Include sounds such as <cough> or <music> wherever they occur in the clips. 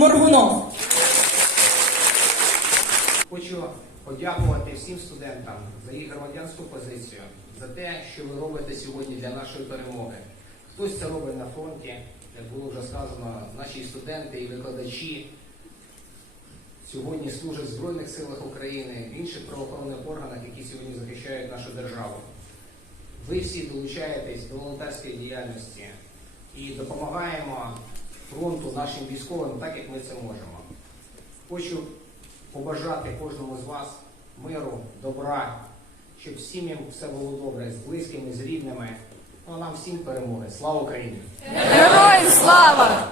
Моргунов. Хочу подякувати всім студентам за їх громадянську позицію, за те, що ви робите сьогодні для нашої перемоги. Хтось це робить на фронті, як було вже сказано, наші студенти і викладачі сьогодні служать в Збройних силах України, в інших правоохоронних органах, які сьогодні захищають нашу державу. Ви всі долучаєтесь до волонтерської діяльності і допомагаємо фронту нашим військовим так, як ми це можемо. Хочу побажати кожному з вас миру, добра, щоб всім їм все було добре, з близькими, з рідними. Ну а нам всім перемоги. Слава Україні! Героям слава!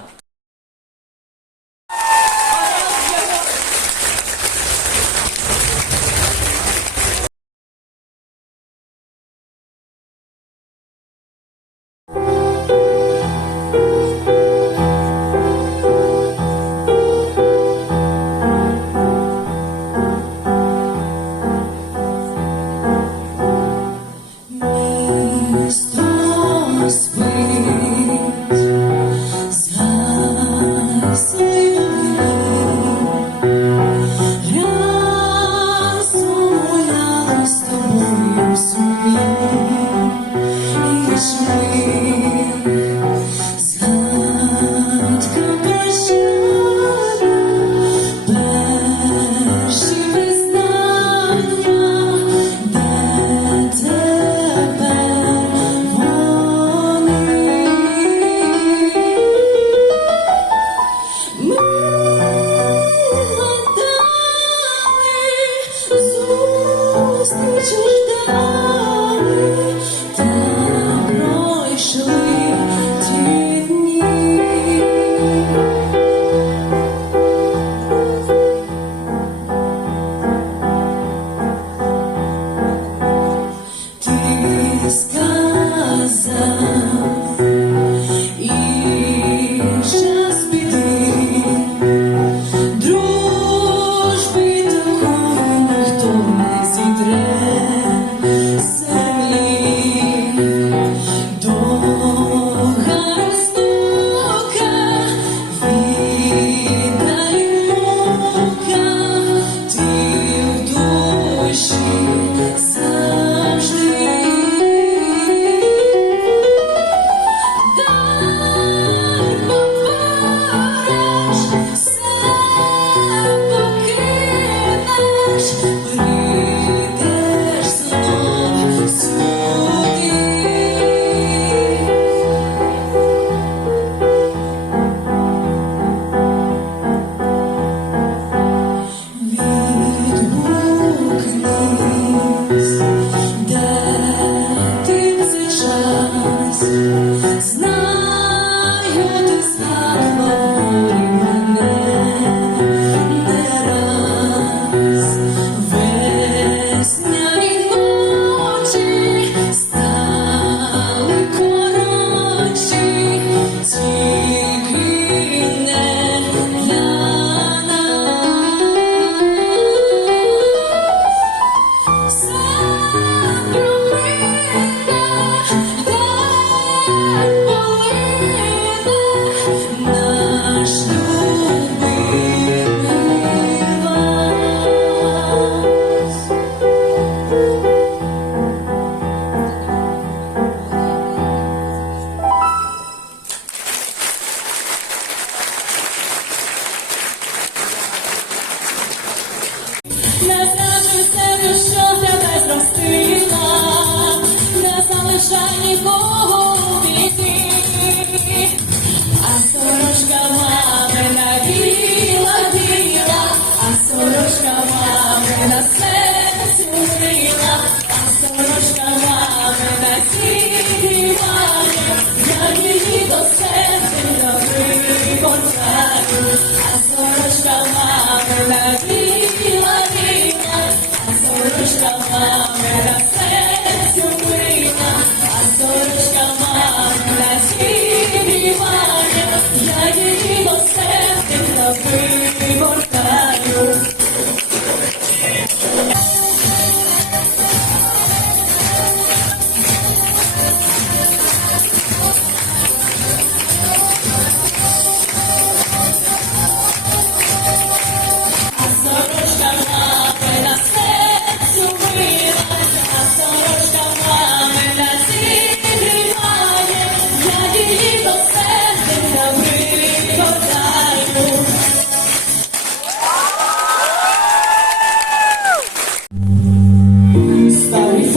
Ти сказав,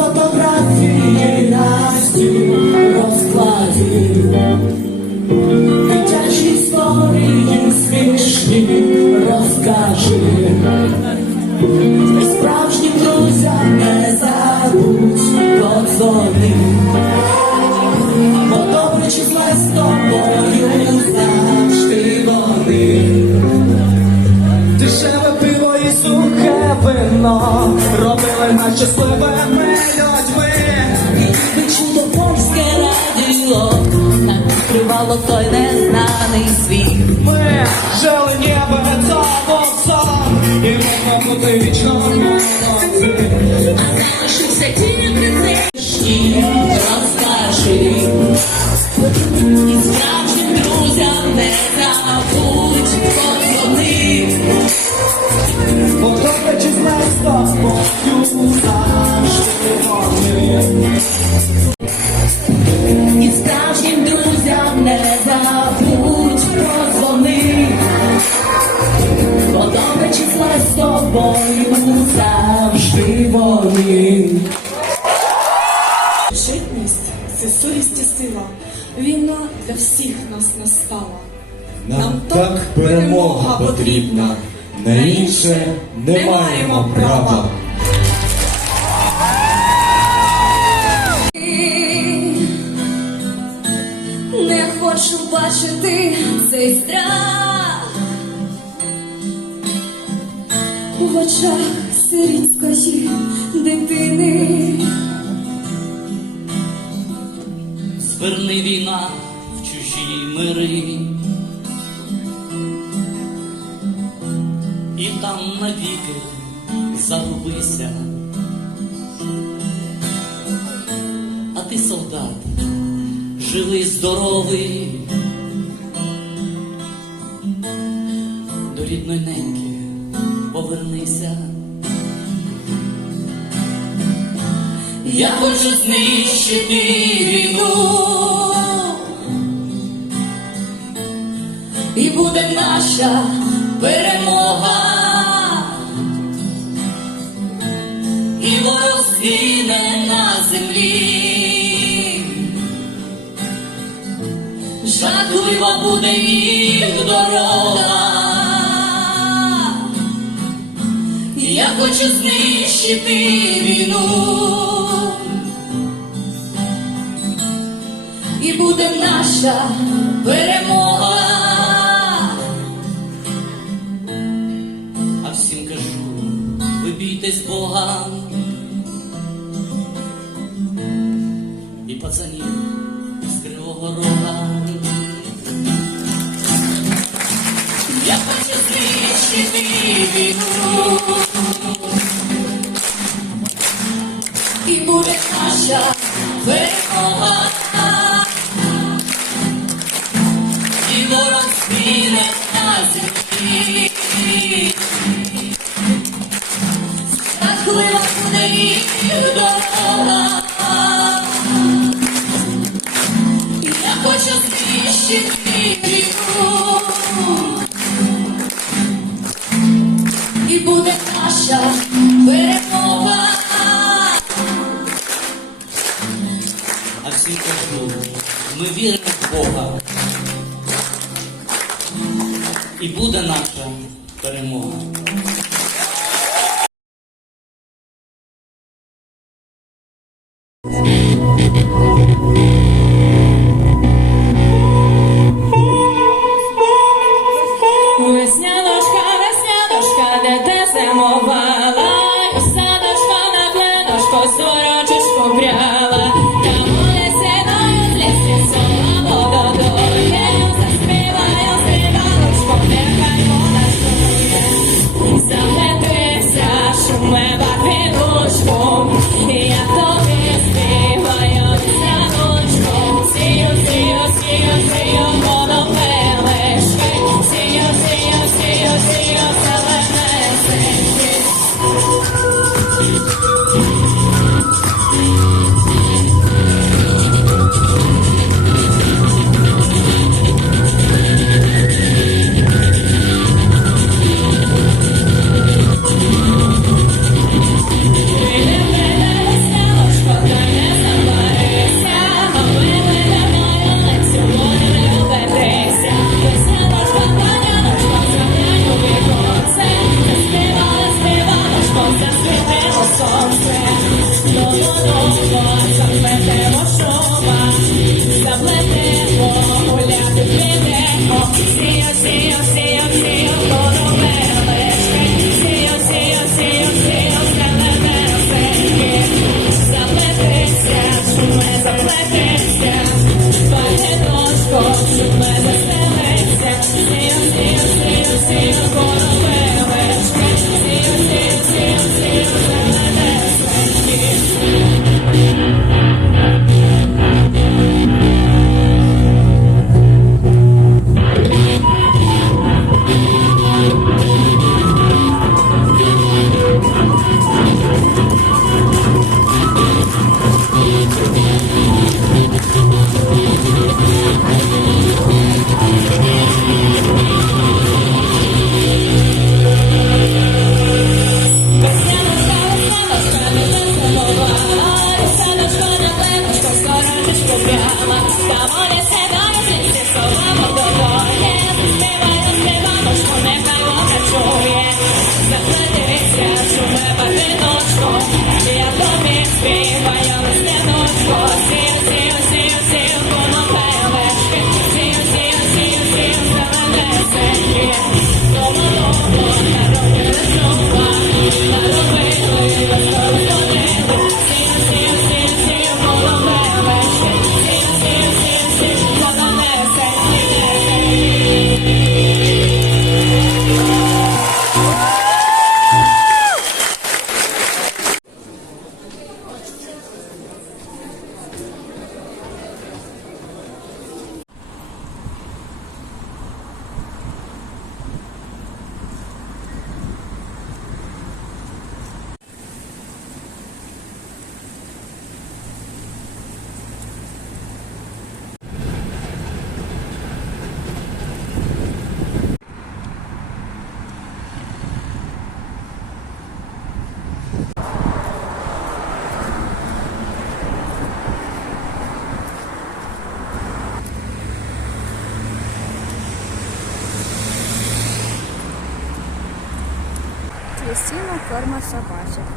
фотографії Насті розкладів, дитячі історії смішні розкажи, справжнім друзям не забудь подзвони, бо добре чи зле з вони, дешеве пиво і сухе вино робили на щасливе. Відкривало той незнаний світ. Ми жили небо за сон, і ми бути вічно молодці. Залишився тільки критичні, розкажи. І справжнім друзям не забудь так перемога потрібна, на інше не маємо права. Не хочу бачити цей страх. В очах сирітської дитини. Зверни війна в чужі мири, там навіки загубися. А ти солдат, живий, здоровий, до рідної неньки повернися. Я хочу знищити війну, і буде наша перемога, ворог на землі. Жахлива буде їх дорога. Я хочу знищити війну. І буде наша перемога. А всім кажу, ви бійтесь Бога. Пацанів з кривого рога. Я хочу знищити війну. І буде наша перемога. І ворог згине на землі. Жахлива буде їх дорога. І буде наша перемога. А всі кажу, віримо в Бога. І буде наша перемога. Форма собачек.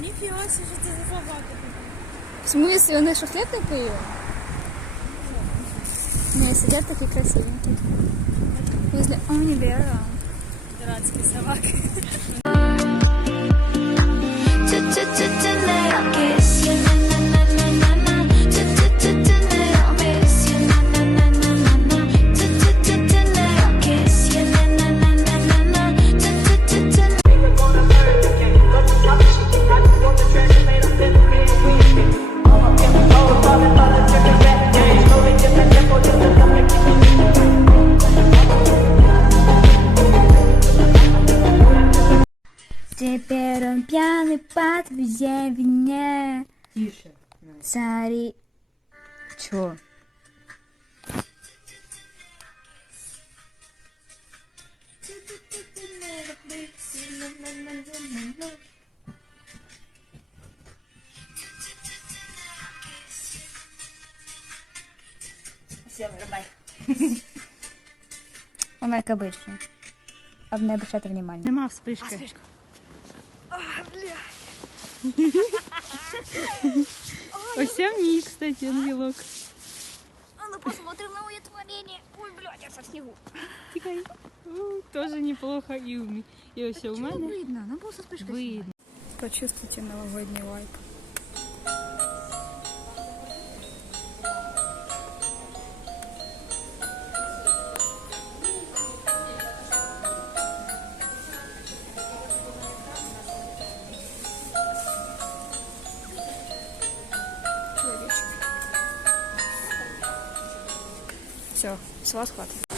Ніфіга що це за собака. В смысле, вони що хліб не? Не, сидять такі красивенькі. Возле універа. Дурацькі собаки. Цари... Чё? Все, вирубай. Вона як обично. Об не обращайте внимания. Нема вспишки. <laughs> <laughs> Ось це мій, кстати, ангелок. А ну посмотрим на моє творение. Ой, блядь, я со снегу. Тікай. У, Тоже неплохо. І, у мі- і ось у мене Видно, ну был со вспышкой. видно. Почувствуйте новогодний вайп. Все, с вас хватит.